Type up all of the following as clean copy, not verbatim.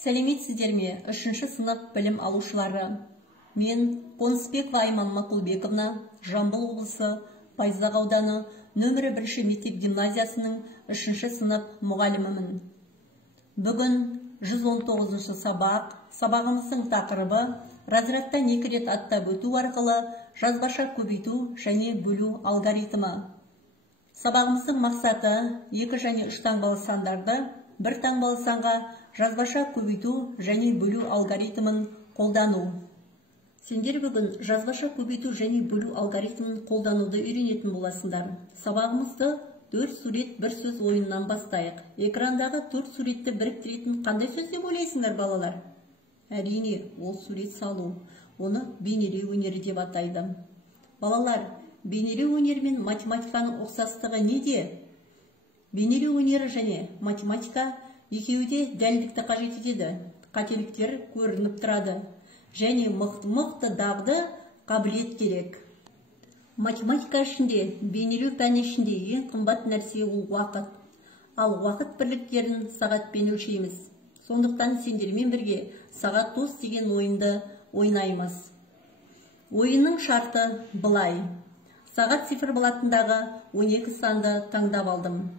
Сәлеметсіздер ме, 3-ші сынып білім алушылары? Мен Қонысбекова Айман Мақұлбековна, Жамбыл облысы, Байзақ ауданы, нөмірі 1-ші мектеп гимназиясының 3-ші сынып мұғалімімін. Бүгін 119-шы сабағымыздың тақырыбы разрядтан 2 рет аттап өту арқылы жазбаша көбейту және бөлу алгоритмі. Сабағымыздың мақсаты 2 және 3 таңбалы сандарды 1 таңбалы санға жазбаша көбейту және бөлу алгоритмін қолдану. Сендер бүгін жазбаша көбейту және бөлу алгоритмін қолдануды үйренетін боласыңдар. Сабағымызды 4 сурет бір сөз ойыннан бастайық. Экрандағы 4 суретті біріктіретін қандай сөз деп ойлайсыңдар, балалар? Әрине, ол сурет салу. Оны бейнелеу өнері деп атайды. Балалар, бейнелеу өнері мен математиканың ұқсастығы неде? Бейнелеу өнері және математика екеуде дәлдікті қажет етеді. Қателіктер көрініп тұрады. Және мықты дағды қабілет керек. Математика ішінде, бейнелеу пәні ішінде ең қымбат нәрсе ол уақыт. Ал уақыт бірліктерін сағатпен өлшейміз. Сондықтан сендермен бірге сағат тос деген ойынды ойнаймыз. Ойынның шарты былай. Сағат циферблатындағы 12 санды таңдап алдым.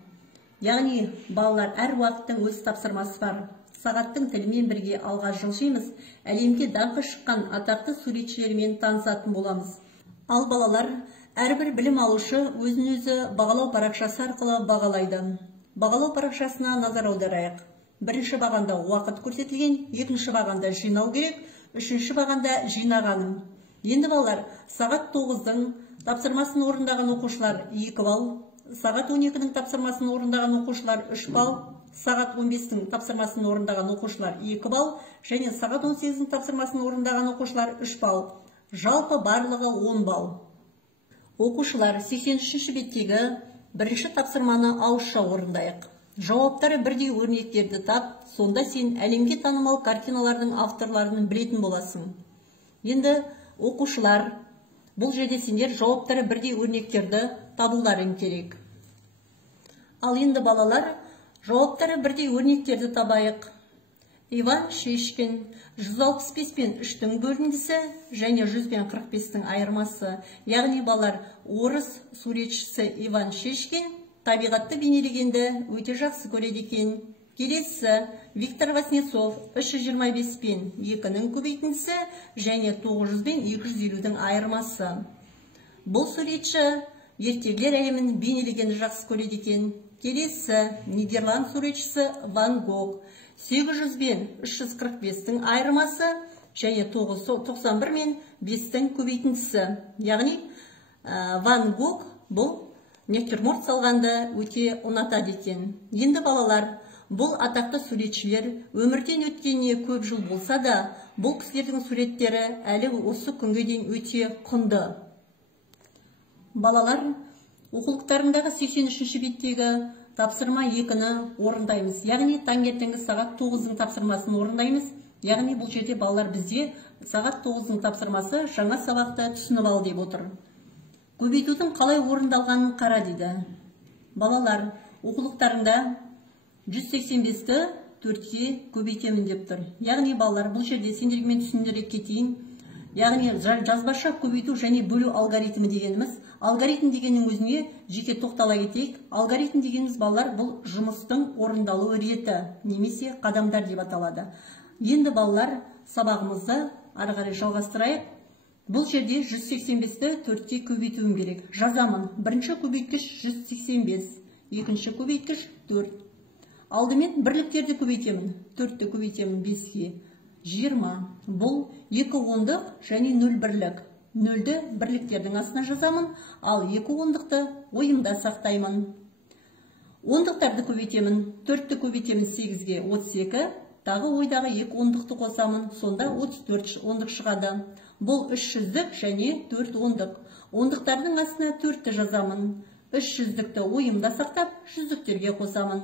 Яғни, балалар, әр уақыттың өз тапсырмасы бар. Сағаттың тілімен бірге алға жылжимыз, әлемге даңқы шыққан атақты суретшілермен танысатын боламыз. Ал балалар, әрбір білім алушы өзін-өзі бағалау парақшасы арқылы бағалайды. Бағалау парақшасына назар аударайық. Бірінші бағанда уақыт көрсетілген, екінші бағанда жинау керек, үшінші бағанда жинағаным. Енді балалар, сағат 9-дың тапсырмасын орындаған оқушылар 2 балл, сағат 12-дің тапсырмасын орындаған оқушылар 3 балл, сағат 15-дің тапсырмасын орындаған оқушылар 2 балл, және сағат 18-дің тапсырмасын орындаған оқушылар 3 балл. Жалпы барлығы 10 балл. Оқушылар 83-ші беттегі бірінші тапсырманы ауызша орындайық. Жауаптары бірдей өрнектерді тап, сонда сен әлемге танымал картиналардың авторларын білетін боласың. Енді оқушылар, бұл жерде сендер жауаптары бірдей өрнектерді табуларың керек. Ал енді балалар, жауаптары бірдей өрнектерді табайық. Иван Шишкин, 165 пен 3-тің бөліндісі және 100 пен 45-тің айырмасы. Яғни балалар, орыс суретшісі Иван Шишкин табиғатты бейнелегенді өте жақсы көреді екен. Келесі Виктор Васнецов, 325 пен 2-нің көбейтіндісі және 900 пен 250-дің айырмасы. Бұл суретші ертегілер әлемін бейнелегенді жақсы көреді екен. Келесі Нидерланд суретшісі Ван Гог, 800 пен 345-тің айырмасы және 991 мен 5-тің көбейтіндісі. Яғни Ван Гог бұл натюрморт салғанды өте ұнатады екен. Енді балалар, бұл атақты суретшілер өмірден өткеніне көп жыл болса да, бұл кісілердің суреттері әлі осы күнге дейін өте құнды. Балалар, оқулықтарындағы 83-ші беттегі тапсырма 2-ні орындаймыз. Яғни таңертеңгі сағат 9-дың тапсырмасын орындаймыз. Яғни бұл жерде балалар бізде сағат 9-дың тапсырмасы жаңа сабақты түсініп ал деп отыр. Көбейтудің қалай орындалғанын қара дейді. Балалар, оқулықтарында 185-ті 4-ке көбейтемін деп тұр. Яғни балалар, бұл жерде сендермен түсіндіре кетейін. Яғни жазбаша көбейту және бөлу алгоритмі дегеніміз. Алгоритм дегеннің өзіне жеке тоқтала кетейік. Алгоритм дегеніміз балалар, бұл жұмыстың орындалу реті, немесе қадамдар деп аталады. Енді балалар, сабағымызды ары қарай жалғастырайық. Бұл жерде 185-ті 4-ке көбейтуім керек. Жазамын. Бірінші көбейткіш 185, екінші көбейткіш 4. Алдымен бірліктерді көбейтемін. 4-ті көбейтемін 5-ке. 20. Бұл 2 ондық және 0 бірлік. 0-ді бірліктердің астына жазамын, ал 2 ондықты ойымда сақтаймын. Ондықтарды көбейтемін. 4-ті көбейтемін 8-ге 32. Тағы ойдағы 2 ондықты қосамын, сонда 34 ондық шығады. Бұл 300-дік және 4 ондық. Ондықтардың астына 4-ті жазамын. 300-дікті ойымда сақтап, 100-діктерге қосамын.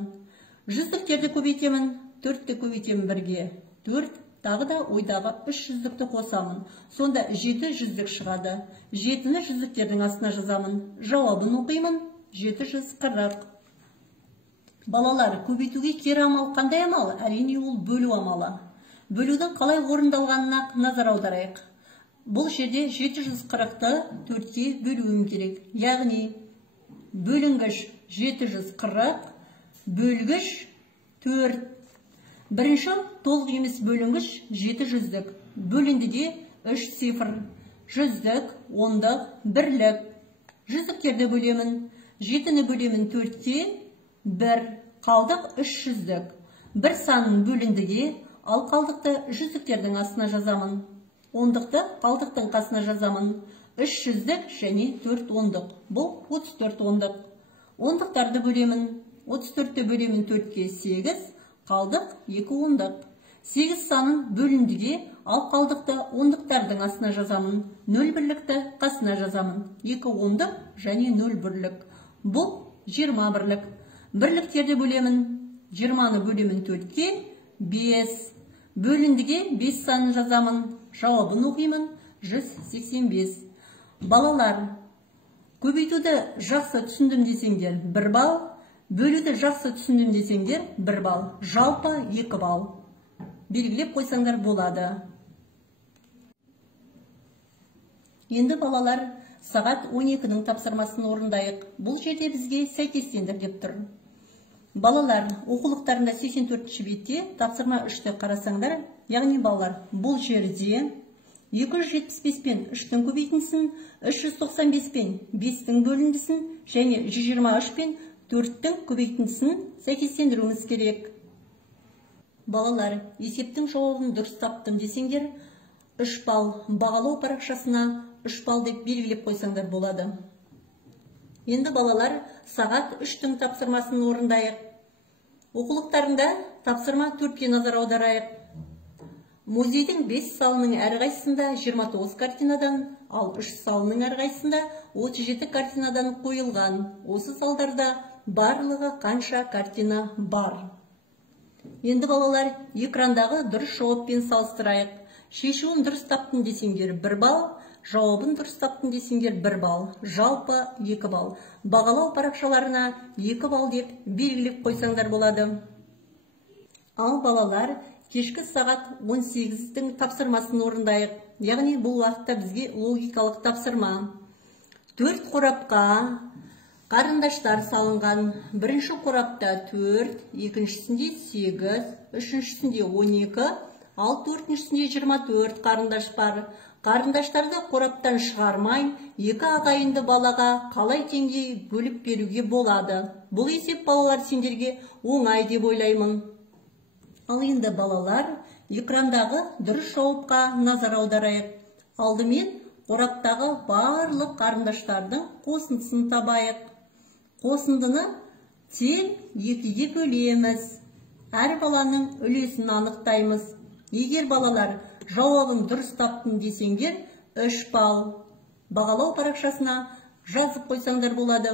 100-діктерді көбейтемін, 4-ті көбейтемін 1-ге 4, тағы да ойдағы 300-дікті қосамын. Сонда 700-дік шығады. 7-ні 100-діктердің астына жазамын. Жауабын оқимын, 740. Балалар, көбейтуге кері амал қандай амал? Әрине ол бөлу амалы. бөлудің қалай орындалғанына назар аударайық. Бұл жерде 740-ты 4-ке бөлуім керек. Яғни бөлінгіш 740, бөлгіш 4. Бірінші толық емес бөлінгіш 700-дік. Бөліндіде 3 цифр. Жүздік, ондық, бірлік. Жүздіктерді бөлемін. 7-ні бөлемін 4-ке, 1. Қалдық 300-дік. Бір санын бөліндіге, ал қалдықты жүздіктердің астына жазамын. Ондықты қалдықтың қасына жазамын. 300-дік және 4 ондық. Бұл 34 ондық. Ондықтарды бөлемін. 34-ті бөлемін 4-ке 8, қалдық 2 ондық. 8 санын бөліндіге, ал қалдықты ондықтардың астына жазамын. 0 бірлікті қасына жазамын. 2 ондық және 0 бірлік. Бұл 20 бірлік. Бірліктерді бөлемін. 20-ны бөлемін 4-ке 5. Бөліндіге 5 санын жазамын. Жауабын оқимын. 185. Балалар, көбейтуді жақсы түсіндім десеңдер 1 балл, бөлуді жақсы түсіндім десеңдер 1 балл, жалпы 2 балл. Белгілеп қойсаңдар болады. Енді балалар, сағат 12-ның тапсырмасын орындайық. Бұл жерде бізге сәйкестендір деп тұр. Балалар, оқулықтарында 84-ші бетте тапсырма 3-ті қарасаңдар, яғни балалар, бұл жерде 275 пен 3-тің көбейтіндісін, 395 пен 5-тің бөліндісін және 123 пен 4-тің көбейтіндісін сәйкестендіруіміз керек. Балалар, есептің жауабын дұрыс таптым десеңдер, 3 балл бағалау парақшасына 3 балл деп белгілеп қойсаңдар болады. Енді балалар, сағат 3-тің тапсырмасын орындайық. Оқулықтарында тапсырма 4-ке назар аударайық. Музейдің 5 салының әрқайсысында 29 картинадан, ал 3 салының әрқайсысында 37 картинадан қойылған. Осы салдарда барлығы қанша картина бар? Енді балалар, экрандағы дұрыс жауаппен салыстырайық. Шешуін дұрыс таптым десеңдер 1 балл, жауабын дұрыс таптым десеңдер 1 балл, жалпы 2 балл. Бағалау парақшаларына 2 балл деп белгілеп қойсаңдар болады. Ал балалар, кешкі сағат 18-тің тапсырмасын орындайық. Яғни бұл уақытта бізге логикалық тапсырма. 4 қорапқа қарындаштар салынған. Бірінші қорапта 4, екіншісінде 8, үшіншісінде 12, ал төртіншісінде 24 қарындаш бар. Қарындаштарды қораптан шығармай, 2 ағайынды балаға қалай теңдей бөліп беруге болады? Бұл есеп балалар сендерге оңай деп ойлаймын. Ал енді балалар, экрандағы дұрыс жауапқа назар аударайық. Алдымен қораптағы барлық қарындаштардың қосындысын табайық. Қосындыны тек 2-ге бөлеміз. Әр баланың үлесін анықтаймыз. Егер балалар жауабын дұрыс таптым десеңдер 3 балл. Бағалау парақшасына жазып қойсаңдар болады.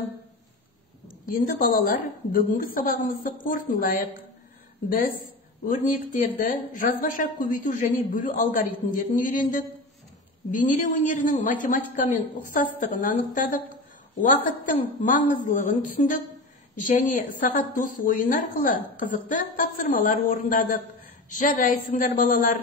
Енді балалар, бүгінгі сабағымызды қорытындылайық. Біз өрнектерді жазбаша көбейту және бөлу алгоритмдерін үйрендік. Бейнелеу өнерінің математикамен ұқсастығын анықтадық. Уақыттың маңыздылығын түсіндік және сағат дос ойын арқылы қызықты тапсырмалар орындадық. Жарайсыңдар балалар.